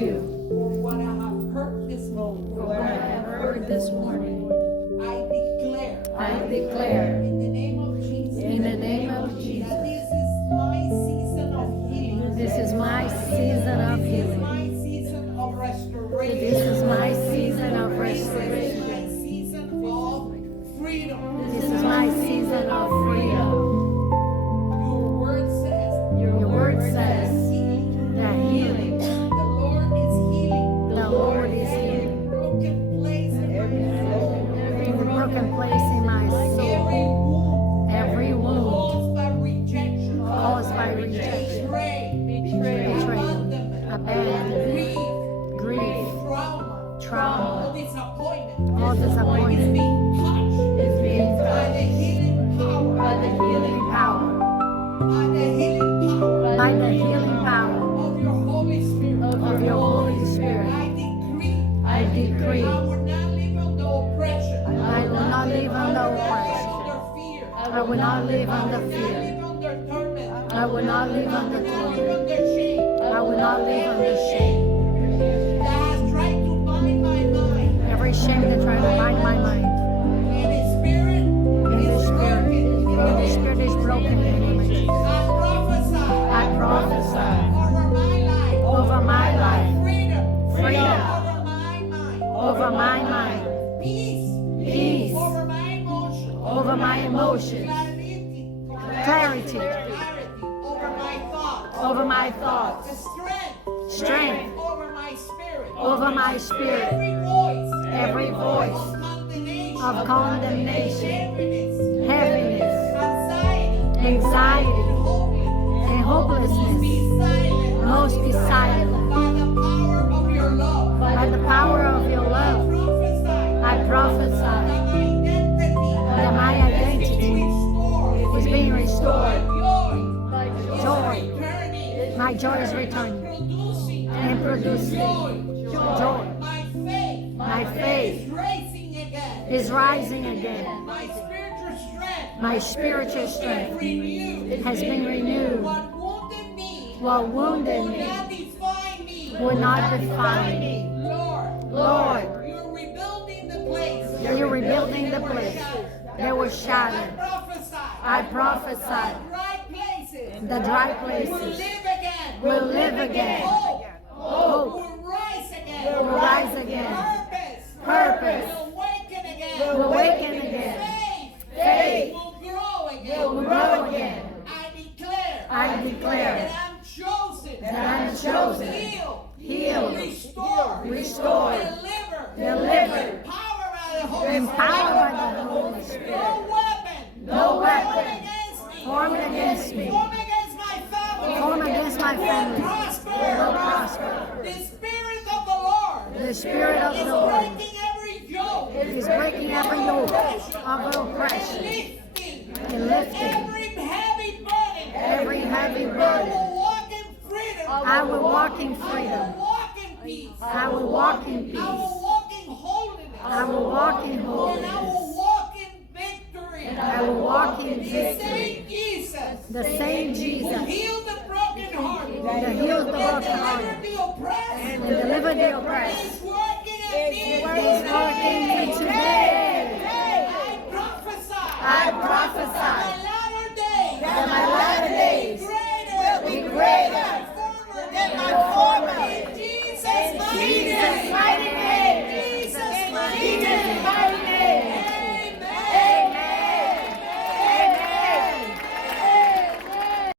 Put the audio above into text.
you for what I have heard this morning. for what I have heard this morning. I declare In in the name of Jesus the name of Jesus. that this is my season of healing. This is my season of This is healing. my season of restoration. This is my season of This is restoration. my season of freedom. This is my season of freedom. Your word says Your word says healing. that healing, The Lord is healing the Lord is every healing. broken place in my soul. Every broken place in my soul. Every wound Every wound caused by rejection. caused by rejection, Betrayal. betrayal, abandonment, grief, Trauma. trauma, All disappointment. all Is disappointment being touched is being by the touched healing power. by the healing power, By the healing power by the healing power of your Holy Spirit. of your Holy Spirit. I I decree I would not live under oppression. I will not live under I will not oppression. live under fear. I will not live I under will not fear. live under torment. I will not live I under will not live torment. under shame. I will not live under Every shame. that has tried to bind my mind. Every shame that tries to bind my mind. And the spirit And the is spirit, broken. and the spirit is broken in the name of Jesus. I I prophesy over my life. over my life Freedom. Freedom. Over my mind. over my mind, Peace. peace Over my emotions. over my emotions, Clarity. clarity Over my thoughts. over my thoughts, Strength. strength Over my spirit. over my spirit, Every voice voice of condemnation. of condemnation, Heaviness. heaviness, Anxiety. anxiety, Hopelessness. and hopelessness must be silent By the power of your love. by the power of your love. I prophesy that my identity is being restored. Joy. My joy is returning and producing joy. My faith Is rising again. My spiritual strength My spiritual strength has been renewed. what wounded me will not define me. Lord, Lord, you're rebuilding the place. you're rebuilding the place that was shattered. I prophesy The dry the places dry places will live again. Hope Will rise again. will rise again. Purpose Purpose will awaken again. will awaken again. Faith will grow again. Will grow again. I declare I declare that I'm chosen. that I'm chosen, Healed. healed, Restored. delivered, Empowered empowered by by the Holy Spirit. No weapon. Formed against me. Formed against my family. Formed against my family. Will Will prosper. The Spirit of the Lord The Spirit of the Lord breaking every yoke. is breaking every yoke of oppression and lifting Every heavy burden. I will walk in I freedom. will walk in peace. I will walk in I will peace. walk in holiness. I will walk in And I will holiness. walk in victory. I will walk in The victory. same Jesus The same who Jesus healed the broken heart. that healed the And brokenhearted delivered the oppressed. and delivered the oppressed Is working at me. is working me today. I prophesy. I prophesy My latter days. that my latter days Greater. will be greater